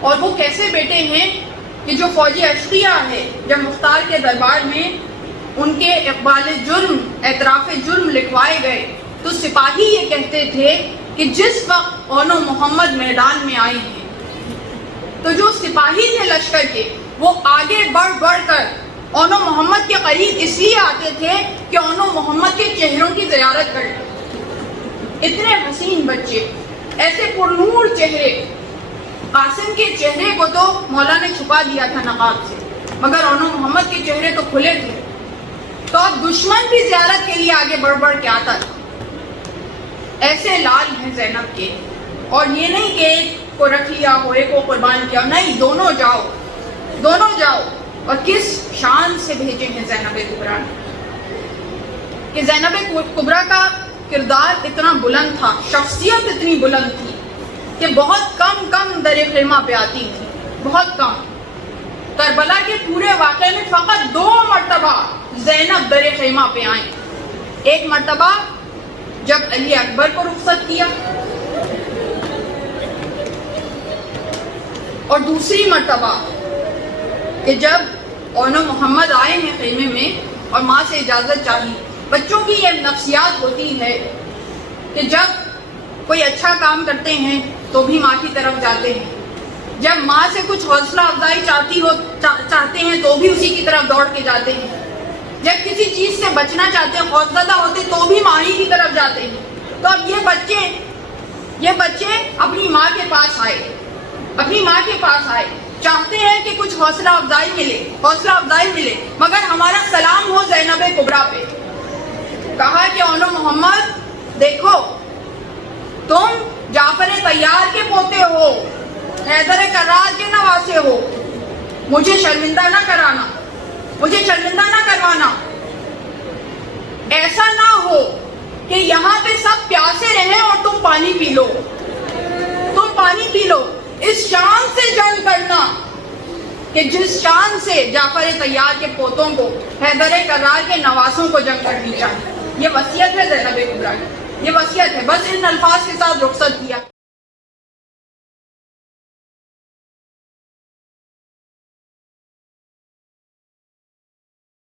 اور وہ کیسے بیٹے ہیں کہ جو فوجی اشقیہ ہے جب مختار کے دربار میں ان کے اقبال جرم اعتراف جرم لکھوائے گئے تو سپاہی یہ کہتے تھے کہ جس وقت اون و محمد میدان میں آئے ہیں تو جو سپاہی تھے لشکر کے وہ آگے بڑھ بڑھ کر اون و محمد کے قریب اس لیے آتے تھے کہ اون و محمد کے چہروں کی زیارت کریں. اتنے حسین بچے، ایسے پرنور چہرے. قاسم کے چہرے کو تو مولا نے چھپا دیا تھا نقاب سے، مگر اون و محمد کے چہرے تو کھلے تھے. تو اب دشمن بھی زیارت کے لیے آگے بڑھ بڑھ کے آتا تھا. ایسے لال ہیں زینب کے، اور یہ نہیں کہ ایک کو رکھ لیا ہو ایک کو قربان کیا، نہیں، دونوں جاؤ، دونوں جاؤ. اور کس شان سے بھیجے ہیں زینب کبریٰ نے، کہ زینب کبریٰ کا کردار اتنا بلند تھا، شخصیت اتنی بلند تھی کہ بہت کم در خیمہ پہ آتی تھی، بہت کم. کربلا کے پورے واقعے میں فقط 2 مرتبہ زینب در خیمہ پہ آئیں. ایک مرتبہ جب علی اکبر کو رخصت کیا، اور دوسری مرتبہ کہ جب اون و محمد آئے ہیں خیمے میں اور ماں سے اجازت چاہی. بچوں کی یہ نفسیات ہوتی ہے کہ جب کوئی اچھا کام کرتے ہیں تو بھی ماں کی طرف جاتے ہیں، جب ماں سے کچھ حوصلہ افزائی چاہتے ہیں تو بھی اسی کی طرف دوڑ کے جاتے ہیں، جب کسی چیز سے بچنا چاہتے ہیں، خوفزدہ ہوتے تو بھی ماں ہی کی طرف جاتے ہیں. تو اب یہ بچے اپنی ماں کے پاس آئے، چاہتے ہیں کہ کچھ حوصلہ افزائی ملے، مگر ہمارا سلام ہو زینب کبریٰ پہ. کہا کہ اون و محمد دیکھو، تم جعفر طیار کے پوتے ہو، حیدر کرار کے نواسے ہو، مجھے شرمندہ نہ کروانا. ایسا نہ ہو کہ یہاں پہ سب پیاسے رہیں اور تم پانی پی لو. اس شان سے جنگ کرنا کہ جس شان سے جعفر طیار کے پوتوں کو، حیدر کرار کے نواسوں کو جنگ کرنی چاہیے. یہ وصیت ہے زینب کبریٰ کی، یہ وصیت ہے. بس ان الفاظ کے ساتھ رخصت کیا.